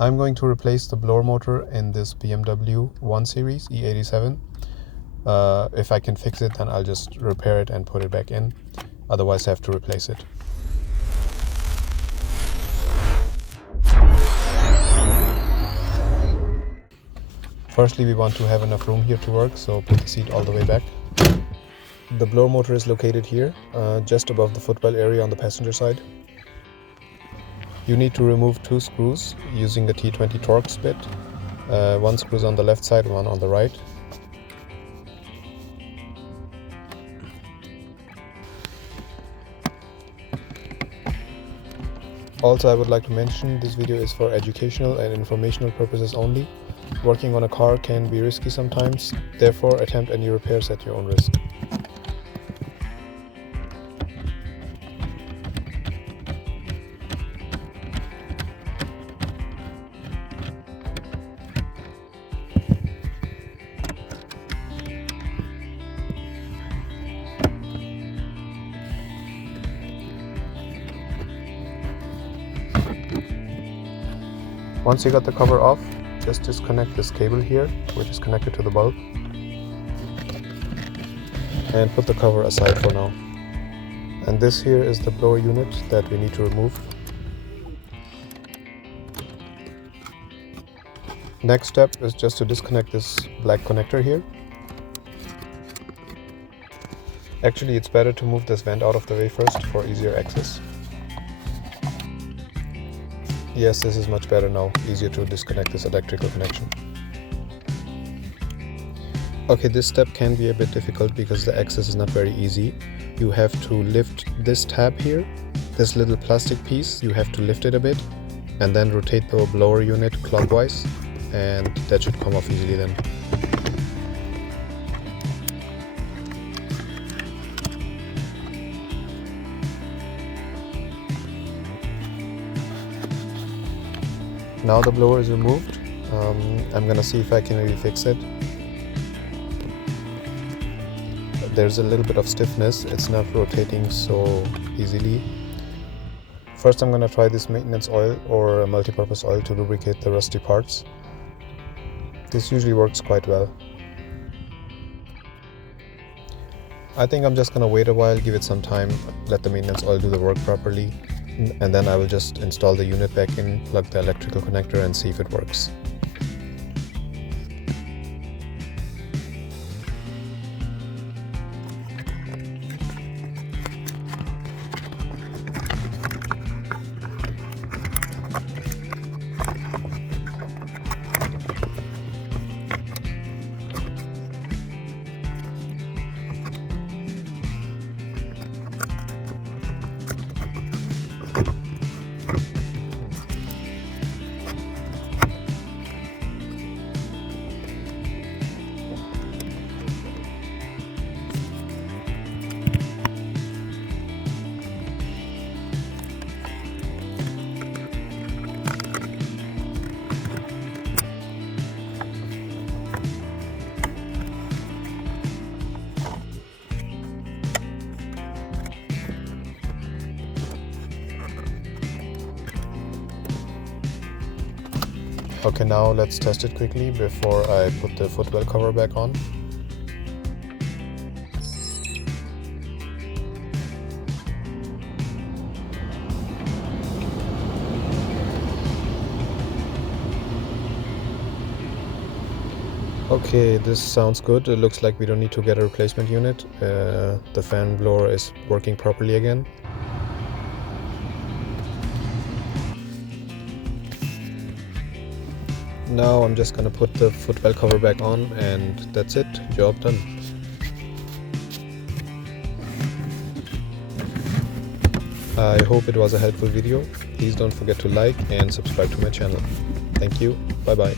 I'm going to replace the blower motor in this BMW 1 Series E87. If I can fix it, then I'll just repair it and put it back in. Otherwise I have to replace it. Firstly, we want to have enough room here to work, so put the seat all the way back. The blower motor is located here, just above the footwell area on the passenger side. You need to remove 2 screws using a T20 Torx bit. 1 screw is on the left side, 1 on the right. Also, I would like to mention this video is for educational and informational purposes only. Working on a car can be risky sometimes, therefore attempt any repairs at your own risk. Once you got the cover off, just disconnect this cable here, which is connected to the bulb, and put the cover aside for now. And this here is the blower unit that we need to remove. Next step is just to disconnect this black connector here. Actually, it's better to move this vent out of the way first for easier access. Yes, this is much better now, easier to disconnect this electrical connection. Okay, this step can be a bit difficult because the access is not very easy. You have to lift this tab here, this little plastic piece, you have to lift it a bit and then rotate the blower unit clockwise, and that should come off easily then. Now the blower is removed. I'm gonna see if I can really fix it. There's a little bit of stiffness, it's not rotating so easily. First I'm gonna try this maintenance oil or a multi-purpose oil to lubricate the rusty parts. This usually works quite well. I think I'm just gonna wait a while, give it some time, let the maintenance oil do the work properly, and then I will just install the unit back in, plug the electrical connector and see if it works. Okay, now let's test it quickly before I put the footwell cover back on. Okay, this sounds good. It looks like we don't need to get a replacement unit. The fan blower is working properly again. Now I'm just gonna put the footwell cover back on, and that's it, job done. I hope it was a helpful video. Please don't forget to like and subscribe to my channel. Thank you, bye bye.